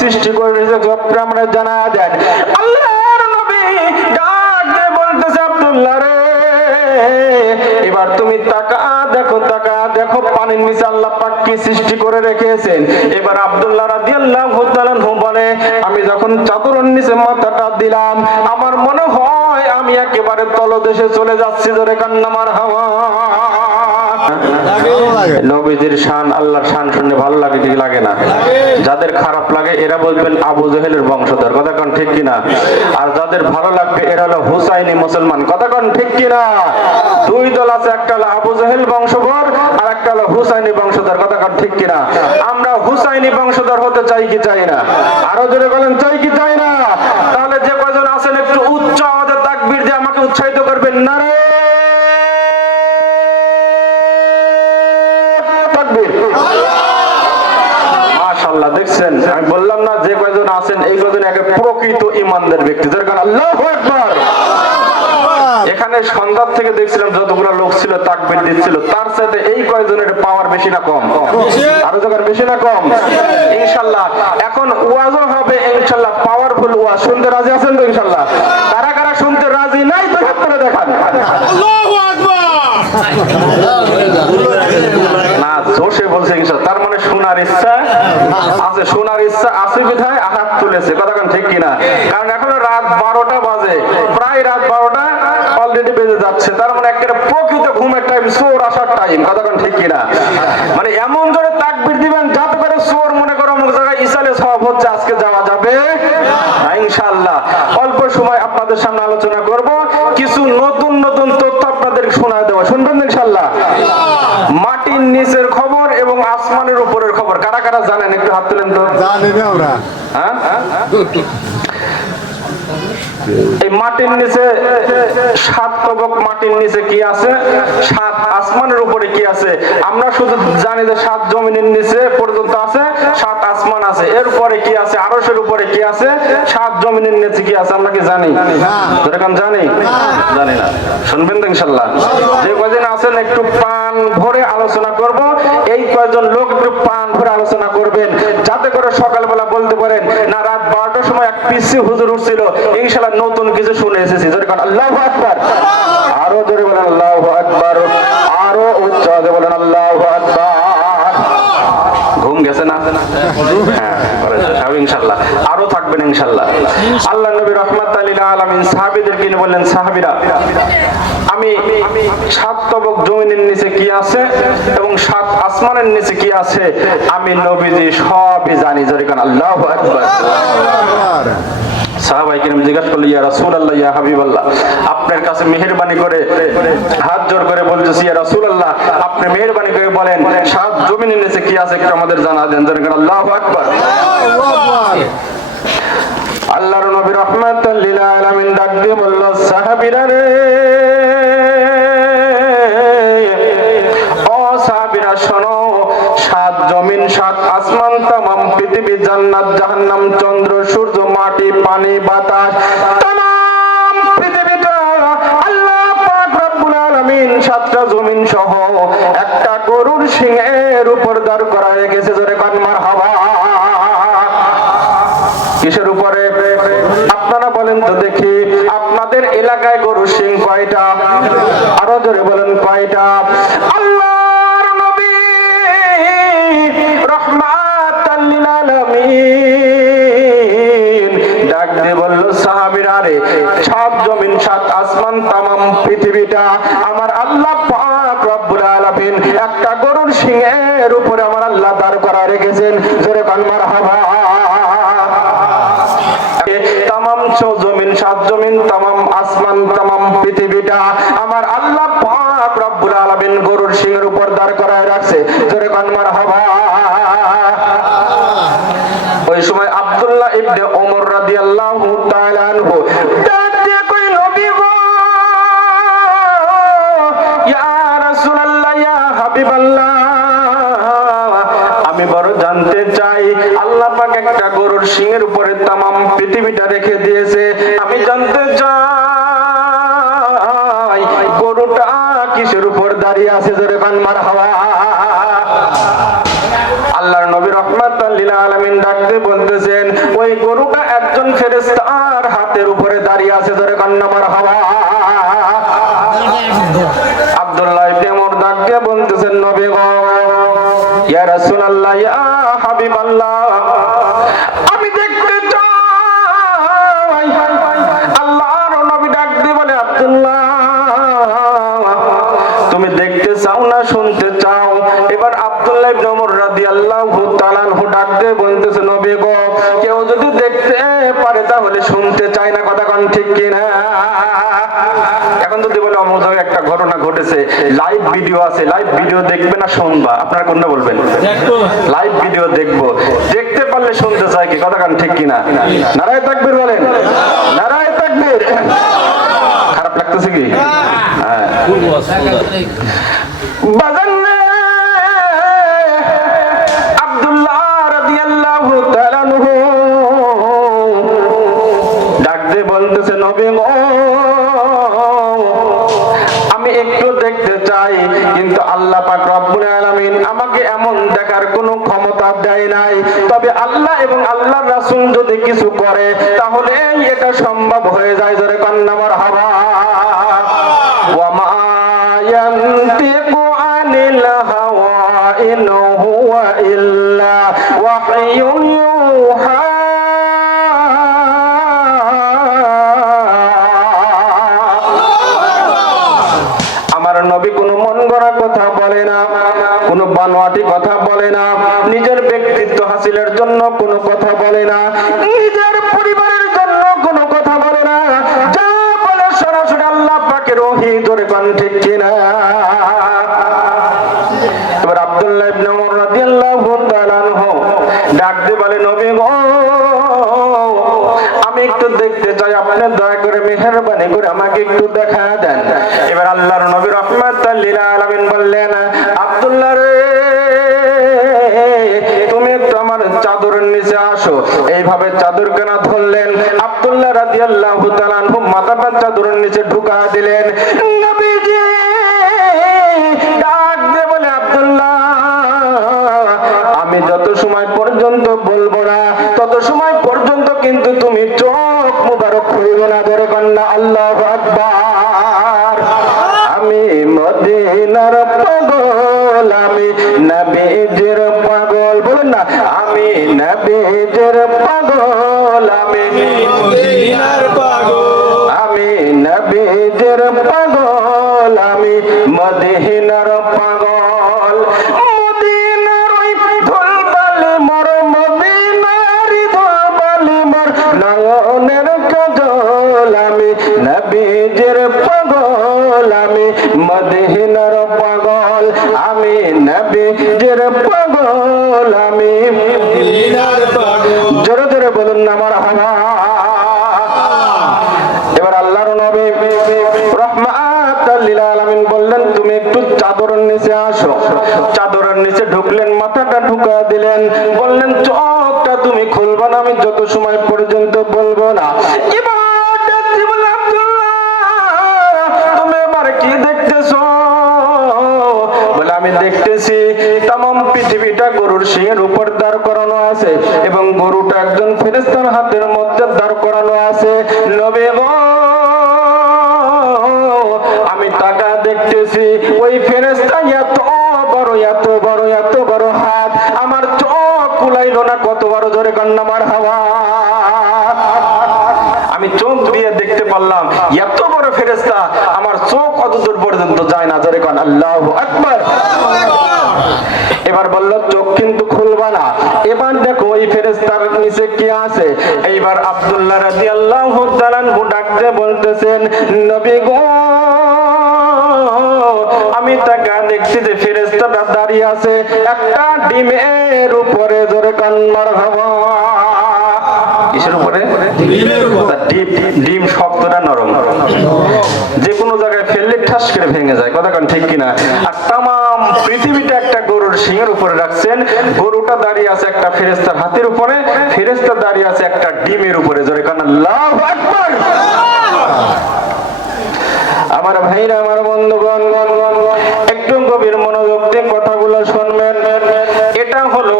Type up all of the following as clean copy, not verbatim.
সৃষ্টি করে রেখেছে সবটা আমরা জানা দেন। আল্লাহর নবী ডাক দিয়ে বলতেছে আব্দুল্লাহ রে এবার তুমি তাকা দেখো পানির নিচে আল্লাহ পাক কি সৃষ্টি করে রেখেছেন। এবার আব্দুল্লাহ রাদিয়াল্লাহু তাআলা বলে আমি যখন চাদরের নিচে মাথাটা দিলাম আমার মনে হয় আমি একেবারে তলদেশে চলে যাচ্ছি। জোরে কান্না মারহাবা। নবীদের শান আল্লাহর শান শুনে ভালো লাগে কি লাগে না? যাদের খারাপ লাগে এরা বলবেন আবু জেহেলের বংশধর, কথা কোন ঠিক কিনা? আর যাদের ভালো লাগবে এরা হলো হুসাইনি মুসলমান, কথা কোন ঠিক কিনা? দুই দল আছে, একটা হলো আবু জেহেল বংশধর আর একটা হলো হুসাইনি বংশধর, কথা কোন ঠিক কিনা? আমরা হুসাইনি বংশধর হতে চাই কি চাই না? আরো জোরে বলেন চাই কি চাই না? তাহলে যে কয়জন আছেন একটু উচ্চ আওয়াজে তাকবীর দিয়ে আমাকে উৎসাহিত করবেন। নারে মাশাআল্লাহ। দেখছেন আমি বললাম না যে কয়জন আছেন এই কয়জন একে প্রকৃত ঈমানদার ব্যক্তি। যার কারণে আল্লাহু আকবার। এখানে সন্ধ্যা থেকে দেখছিলাম যতগুলো লোক ছিল তাকবীর দিচ্ছিল তার সাথে এই কয়জনের পাওয়ার বেশি না কম? আরো যখন বেশি না কম? ইনশাআল্লাহ এখন ওয়াজও হবে ইনশাআল্লাহ, পাওয়ারফুল ওয়াজ। শুনতে রাজি আছেন তো ইনশাআল্লাহ? কারা কারা শুনতে রাজি নাই তো হাত তুলে দেখান। আল্লাহু আকবার। না জোশে বলছে ইনশাআল্লাহ, তার মানে শোনার ইচ্ছা আছে, শোনার ইচ্ছা আছে বিধায় হাত তুলেছে, কথা কোন ঠিক কিনা? কারণ এখনো রাত 12টা বাজে, প্রায় রাত 12টা অলরেডি বেজে যাচ্ছে, তার মানে একটা প্রকৃত ঘুমের টাইম, সোর আসার টাইম, কথা কোন ঠিক কিনা? মানে এমন জোরে তাকবীর দিবেন যাতে করে সোর মনে করো অমুক জায়গায় ইসালে সওয়াব হচ্ছে, আজকে যাওয়া যাবে না ইনশাআল্লাহ। অল্প সময় আপনাদের সামনে আলোচনা করব, কিছু নতুন নতুন তথ্য আপনাদের শোনায় দেওয়া, শুনবেন ইনশাআল্লাহ। মাটির নিচের খবর এবং আসমানের উপরের খবর কারা কারা জানেন একটু হাত তুলেন তো। জানি না আমরা। হ্যাঁ এই মাটির নিচে 7 তবক মাটির নিচে কি আছে, 7 আসমানের উপরে কি আছে, আমরা শুধু জানি যে 7 জমিনের নিচে পর্যন্ত আছে, 7 আসমান আছে, এরপরে কি আছে, আরশের উপরে কি আছে, 7 জমিনের নিচে কি আছে আমরা কি জানি? এরকম জানি জানি না। শুনবেন তো ইনশাআল্লাহ। যে কয়জন আছেন একটু প্রাণ ভরে আলোচনা করব, এই কয়জন লোক একটু প্রাণ ভরে আলোচনা করবেন যাতে করে সকালবেলা বলতে পারেন না রাত 12টার সময় এক পিসি হুজুর উঠছিল, ইনশাআল্লাহ নতুন কিছু শুনে এসেছি। জোরে বলেন আল্লাহু আকবার। আরো জোরে বলেন আল্লাহু আকবার। আরো উচ্চ আওয়াজে বলেন আল্লাহু আকবার। ঘুম গেছে না? হ্যাঁ ইনশাআল্লাহ আরো থাকবেন ইনশাআল্লাহ। আল্লাহ নবী রাহমাতাল লিল আলামিন সাহাবীদেরকে নিয়ে বললেন সাহাবীরা আমি 7 তবক জমিনের নিচে কি আছে এবং 7 আসমানের নিচে কি আছে আমি নবীজি সবই জানি। জোরে বলেন আল্লাহু আকবার। সাহাবায়ে কিরাম জিজ্ঞাসা করলেন ইয়া রাসূলুল্লাহ ইয়া হাবিবাল্লাহ, আপনার কাছে মেহেরবানি করে হাত জোড় করে বলতেছি ইয়া রাসূলুল্লাহ আপনি মেহেরবানি করে বলেন 7 জমিনের নিচে কি আছে একটু আমাদের জানা দেন। জোরে বলেন আল্লাহু আকবার। আল্লাহর নবী রাহমাতাল লিল আলামিন ডাক দিয়ে বলল সাহাবীরা রে, ও সাহাবীরা শোনো, 7 জমিন 7 আসমান तमाम পৃথিবী জান্নাত জাহান্নাম চন্দ্র সূর্য মাটি পানি বাতাস तमाम পৃথিবীটা আল্লাহ পাক রব্বুল আলামিন 7টা জমিন সহ একটা গরুর শিংয়ের উপর দাঁড় করায় গেছে। জোরে কান মারহাবা। কিসের উপরে আপনারা বলেন তো দেখি, আপনাদের এলাকায় গরুর শিং কয়টা? আরো জোরে বলেন কয়টা? আল্লাহর নবী রাহমাতাল লিল আলামিন ডাক দিয়ে বলল সাহাবীরা রে, 7 জমিন 7 আসমান तमाम পৃথিবীটা আমার আল্লাহ পাক রব্বুল আলামিন একটা গরুর শিংয়ের উপরে আমার আল্লাহ দাঁড় করা রেখেছেন। জোরে কান মারহাবা। तमाम 6 জমিন 7 জমিন तमाम আসমান तमाम পৃথিবীটা আমার আল্লাহ পাক রব্বুল আলামিন গরুর শিংয়ের উপর দাঁড় করায় রাখছে। জোরে কান মারহাবা। ওই সময় আব্দুল্লাহ ইবনে ওমর রাদিয়াল্লাহু তাআলা আনহু ডাক দিয়ে কই নবী গো ইয়া রাসূলুল্লাহ ইয়া হাবিবাল্লাহ, আমি বড় জানতে চাই আল্লাহ পাক একটা গরুর শিংয়ের উপরে तमाम পৃথিবীটা রেখে দিয়েছে, আমি জানতে চাই গরুটা কিসের উপর দাঁড়িয়ে আছে। জোরে কান মারহাবা। আল্লাহর নবী রাহমাতাল লিল আলামিন ডাকতে বলতেছেন ওই গরুটা একজন ফেরেশতার হাতের উপরে দাঁড়িয়ে আছে, জোরে কান্না মারহাবা। আব্দুল্লাহ ইবনে ওমর ডাকতে বলতেছেন নবী গো, ইয়া রাসূলুল্লাহ, ইয়া হাবিবাল্লাহ, আমি দেখতে চাই। আল্লাহর নবী ডাকতে বলে আব্দুল্লাহ, তুমি দেখতে চাও না শুনতে চাও? এবার আব্দুল্লাহ ইবনে ওমর রাদিয়াল্লাহু তাআলা আনহু ডাকতে বলতেছে নবী গো, কেউ যদি দেখতে পারে তাহলে শুনতে চায় না, কথা কোন ঠিক কি না? এখন যদি বলে অমুক জায়গায় একটা ঘটনা ঘটেছে, লাইভ ভিডিও আছে, লাইভ ভিডিও দেখবে না শুনবা? আপনারা কোনটা বলবেন? লাইভ ভিডিও দেখবো, দেখতে পারলে শুনতে চাই কি, কথা কোন ঠিক কি না? নারায়ে তাকবীর বলেন, নারায়ে তাকবীর। খারাপ লাগতেছে কি? হ্যাঁ বাজান্নে আব্দুল্লাহ রাদিয়াল্লাহু তাআলা আনহু ডাকতে বলতেছে নবী গো, আমি একটু দেখতে চাই, কিন্তু আল্লাহ পাক রব্বুল আলামিন আমাকে এমন দেখার কোনো ক্ষমতা দেয় নাই। তবে আল্লাহ এবং আল্লাহর রাসূল যদি কিছু করে তাহলে এটা সম্ভব হয়ে যায়, জোরে কান্না মারহাবা। ওয়া মা ইয়ানতিকু আনিল হাওয়া ইন হুয়া ইল্লা ওয়াহয়ুন ইউহা। আমার নবী কোনো মন গড়া কথা বলে না, কোনো বানোয়াটি কথা বলে না, নিজের ব্যক্তিত্ব হাসিলের জন্য কোনো কথা বলে না, নিজের পরিবারের জন্য কোনো কথা বলে না, যা বলে সরাসরি আল্লাহ পাকের ওহী, জোরে কোন ঠিক কি না? এবার আব্দুল্লাহ ইবনে ওমর রাদিয়াল্লাহু তাআলা আনহু ডাকতে বলে নবী গো, আমি একটু দেখতে চাই, আপনি দয়া করে মেহেরবানি করে আমাকে একটু দেখা দেন। এবার আল্লাহর নবী রাহমাতাল লিল আলামিন বললেন, আব্দুল্লাহ রে, তুমি একটু আমার চাদরের নিচে আসো। এইভাবে চাদর কেনা ধরলেন, আব্দুল্লাহ রাদিয়াল্লাহু তাআলা আনহু মাথাটা চাদরের নিচে ঢুকা দিলেন। নবীজি ডাক দিয়ে বলে আব্দুল্লাহ, আমি যত সময় পর্যন্ত বলবো না তত সময় পর্যন্ত কিন্তু তুমি চোখ মুবারক খুলবে না, ধরে কন্যা আল্লাহু আকবার। আমি মদিনার পাগল, আমি নবীজির পাগল, বলুন না, আমি নবীজির পাগল, আমি মদিনার পাগল, আমি নবীজির পাগল, আমি মদিনার পাগল। মদিনার ওই ধুলবালি মোর, মদিনার ধুলবালি মোর নয়নের কাজল, আমি নবীজির পাগল, আমি মদিনার পাগল, আমি নবীজির পাগল, আমি মদিনার পাগল। জোরে জোরে বলুন না মারহাবা। এবার আল্লাহর নবী রাহমাতাল লিল আলামিন বললেন, তুমি একটু চাদরের নিচে আসো। চাদরের নিচে ঢুকলেন, মাথাটা ঢুকা দিলেন, বললেন চোখটা তুমি খুলবা না আমি যত সময় পর্যন্ত বলবো না। এবার বলে আব্দুল্লাহ, তুমি আমার কি দেখতেছো? বলে আমি দেখতেছি तमाम পৃথিবীটা গরুর শিংয়ের উপর দাঁড় করানো আছে এবং গরুটা একজন ফেরেশতার হাতের মধ্যে দাঁড় করানো আছে। নবী গো, আমি টাকা দেখতেছি, ওই ফেরেশতা এত বড় এত বড় এত বড় হাত, আমার চোখ কুলাইলো না, কত বড়, জোরে কান্না মারহাবা। আমি চোখ দিয়ে দেখতে পারলাম এত বড় ফেরেশতা, আমার চোখ কত দূর পর্যন্ত যায় না, জোরে কান আল্লাহু আকবার। এবার বলল চোখ কিন্তু খুলবা না। এবার দেখো ওই ফেরেশতার নিচে কি আছে। এইবার আব্দুল্লাহ রাদিয়াল্লাহু তাআলা ডাকতে বলতেছেন, নবী গো, আমি তাকে দেখছি যে ফেরেশতাটা দাঁড়িয়ে আছে একটা ডিমের উপরে, জোরে কান মারহাবা। কিসের উপরে? ডিমের উপরে। ডিম শক্তটা নরম, যে কোনো জায়গায় ফেললে ঠাস করে ভেঙে যায়, কথা কান ঠিক কিনা? আর तमाम পৃথিবীটা একটা গরুর শিংয়ের উপরে রাখছেন, গরুটা দাঁড়িয়ে আছে একটা ফেরেশতার হাতের উপরে, ফেরেশতা দাঁড়িয়ে আছে একটা ডিমের উপরে, জোরে কান আল্লাহু আকবার। আমার ভাইরা, আমার বন্ধুগণ, একটু গভীর মনোযোগ দিয়ে কথাগুলো শুনবেন। এটা হলো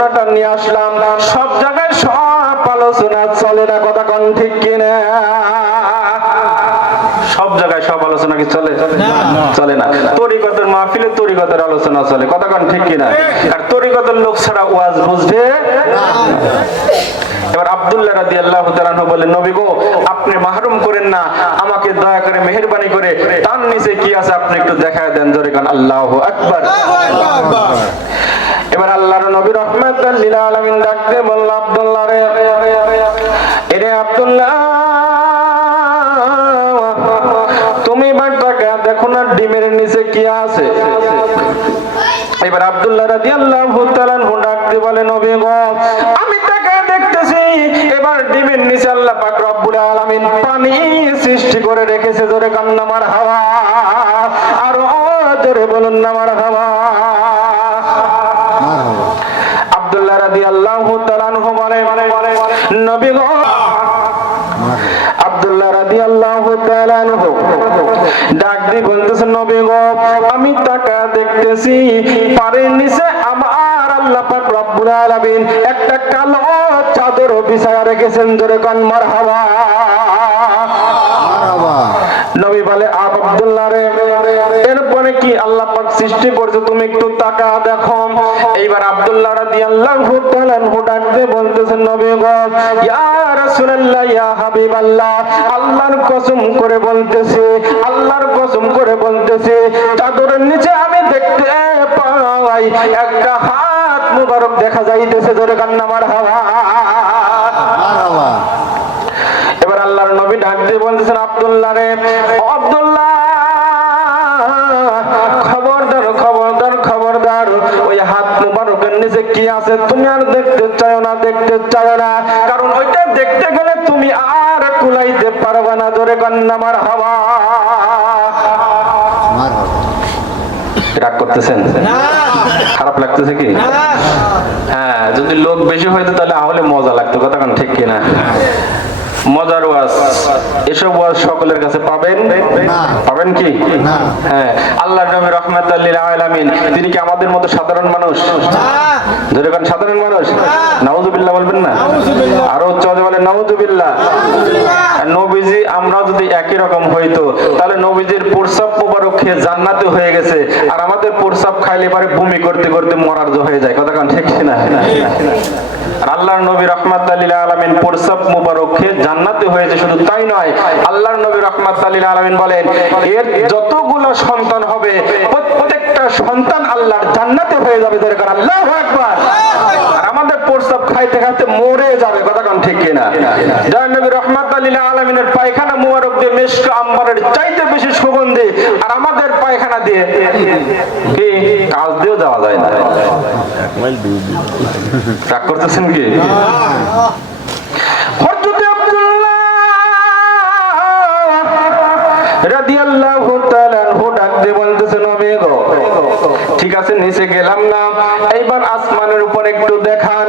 আলোচনাটা নিয়ে আসলাম, সব জায়গায় সব আলোচনা চলে না, কথা কোন ঠিক কিনা? সব জায়গায় সব আলোচনা কি চলে? চলে না। তরিকতের মাহফিলে তরিকতের আলোচনা চলে, কথা কোন ঠিক কিনা? আর তরিকতের লোক ছাড়া ওয়াজ বুঝবে। এবার আব্দুল্লাহ রাদিয়াল্লাহু তাআলা আনহু বলেন, নবী গো আপনি মাহরুম করেন না, আমাকে দয়া করে মেহেরবানি করে তার নিচে কি আছে আপনি একটু দেখায় দেন, জোরে কান আল্লাহু আকবার। এবার আল্লাহর নবী রাহমাতাল লিল আলামিন ডাকতে বলল, আব্দুল্লাহ রে, এরে আব্দুল্লাহ তুমি বাটটাকে দেখো না ডিমের নিচে কি আছে। এবার আব্দুল্লাহ রাদিয়াল্লাহু তাআলা আনহু ডাকতে বলে, নবী গো আমি তাকে দেখতেছি এবার ডিমের নিচে আল্লাহ পাক রব্বুল আলামিন পানি সৃষ্টি করে রেখেছে, জোরে কান্না মারহাবা, আর জোরে বলুন না মারহাবা। আব্দুল্লাহ রাদিয়াল্লাহু তাআলা আনহু বলে, নবী গো আব্দুল্লাহ রাদিয়াল্লাহু তাআলা আনহু ডাক দিয়ে বলতেছে, নবী গো আমি তাকে দেখতেছি পানির নিচে আমার আল্লাহ পাক রব্বুল আলামিন একটা কালো চাদর বিছায়া রেখেছেন, জোরে কান মারহাবা। নবী বলে, আব্দুল্লাহ রে এরপরে কি আল্লাহ পাক সৃষ্টি করছে তুমি একটু তাকা দেখো। এইবার আব্দুল্লাহ রাদিয়াল্লাহু তাআলা আনহু ডাক দিয়ে বলতেছেন, নবী গো ইয়া রাসূলুল্লাহ ইয়া হাবিবাল্লাহ আল্লাহর কসম করে বলতেছি, আল্লাহর কসম করে বলতেছি চাদরের নিচে আমি দেখতে পাই একটা হাত মুবারক দেখা যাইতেছে, জোরে কান্না মারহাবা। এবার আল্লাহর নবী ডাক দিয়ে বলতেছেন, আব্দুল্লাহ রে, আব্দুল্লাহ খবরদার খবরদার খবরদার ওই হাত মুবারকের নিচে কি আছে তুমি আর দেখতে চাও না, দেখতে চাও না, কারণ ওইটা দেখতে গেলে তুমি আর কুলাইতে পারবে না, জোরে কান্না মারহাবা। রাগ করতেছেন? খারাপ লাগতেছে কি? হ্যাঁ, যদি লোক বেশি হইতো তাহলে আহলে মজা লাগতো, কথা কোন ঠিক কিনা? মজার ওয়াজ, এসব ওয়াজ সকলের কাছে পাবেন? পাবেন কি? হ্যাঁ, আল্লাহর নবী রাহমাতাল লিল আলামিন তিনি কি আমাদের মতো সাধারণ মানুষ? যেরকম সাধারণ মানুষ, নাউযুবিল্লাহ বলবেন না? আরো উচ্চভাবে বলেন নাউযুবিল্লাহ। নবীজি আমরা যদি একই রকম হইতো তাহলে নবীজির প্রস্রাব মুবারক খেয়ে জান্নাতে হয়ে গেছে, আর আমাদের প্রস্রাব খাইলে পরে বমি করতে করতে মরার হয়ে যায়, কথা কোন ঠিক কিনা? আল্লাহর নবী রাহমাতাল লিল আলামিন প্রস্রাব মুবারক খেয়ে জান্নাতে হয়েছে, শুধু তাই নয় আল্লাহর নবী রাহমাতাল লিল আলামিন বলেন এর যতগুলো সন্তান হবে প্রত্যেকটা সন্তান আল্লাহর জান্নাতে হয়ে যাবে, জোরে করে আল্লাহু আকবার। আর আমাদের প্রস্রাব খাইতে খাইতে মরে যাবে, কথা কোন ঠিক কিনা? যার নবী রাহমাতাল লিল আলামিনের পায়খানা মুবারক দিয়ে মিশক আম্বরের চাইতে বেশি সুগন্ধি, আর আমাদের পায়খানা দিয়ে কি কাজ দিয়েও যাওয়া যায় না। রাগ করতেছেন কি? হযরত আব্দুল্লাহ রাদিয়াল্লাহু তাআলা আনহু ডাক দিয়ে বলতেছেন, নবী গো ঠিক আছে নিচে গেলাম না, এইবার আসমানের উপর একটু দেখান।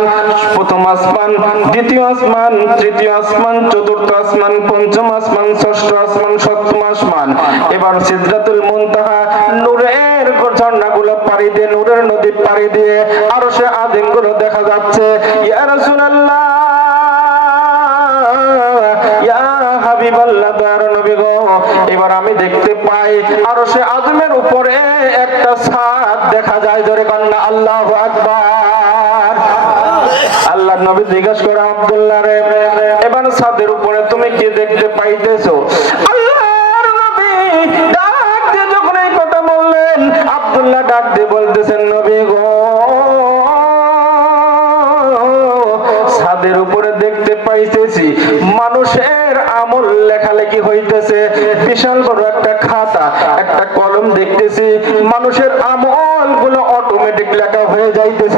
প্রথম আসমান, দ্বিতীয় আসমান, তৃতীয় আসমান, চতুর্থ আসমান, পঞ্চম আসমান, ষষ্ঠ আসমান, সপ্তম আসমান, এবার সিদরাতুল মুনতাহা নূরের ঝর্ণাগুলো পাড়ি দিয়ে, নূরের নদী পাড়ি দিয়ে আরশে আযীম গুলো দেখা যাচ্ছে। ইয়া রাসূলুল্লাহ ইয়া হাবিবাল্লাহ, দয়ার নবী গো এবার আমি দেখতে পাই আরশে আযমের উপরে একটা ছাদ দেখা যায়, জোরে কান্না আল্লাহু আকবার। আল্লাহর নবী জিজ্ঞাসা করে, আব্দুল্লাহ রে এবার ছাদের উপরে তুমি কি দেখতে পাইতেছো? আল্লাহর নবী ডাক দিয়ে যখন এই কথা বললেন, আব্দুল্লাহ ডাক দিয়ে বলতেছেন, নবী গো ছাদের উপরে দেখতে পাইতেছি মানুষের আমল লেখালেখি হইতেছে, বিশাল বড় একটা খাতা, একটা কলম দেখতেছি, মানুষের আমল গুলো অটোমেটিক লেখা হয়ে যাইতেছে।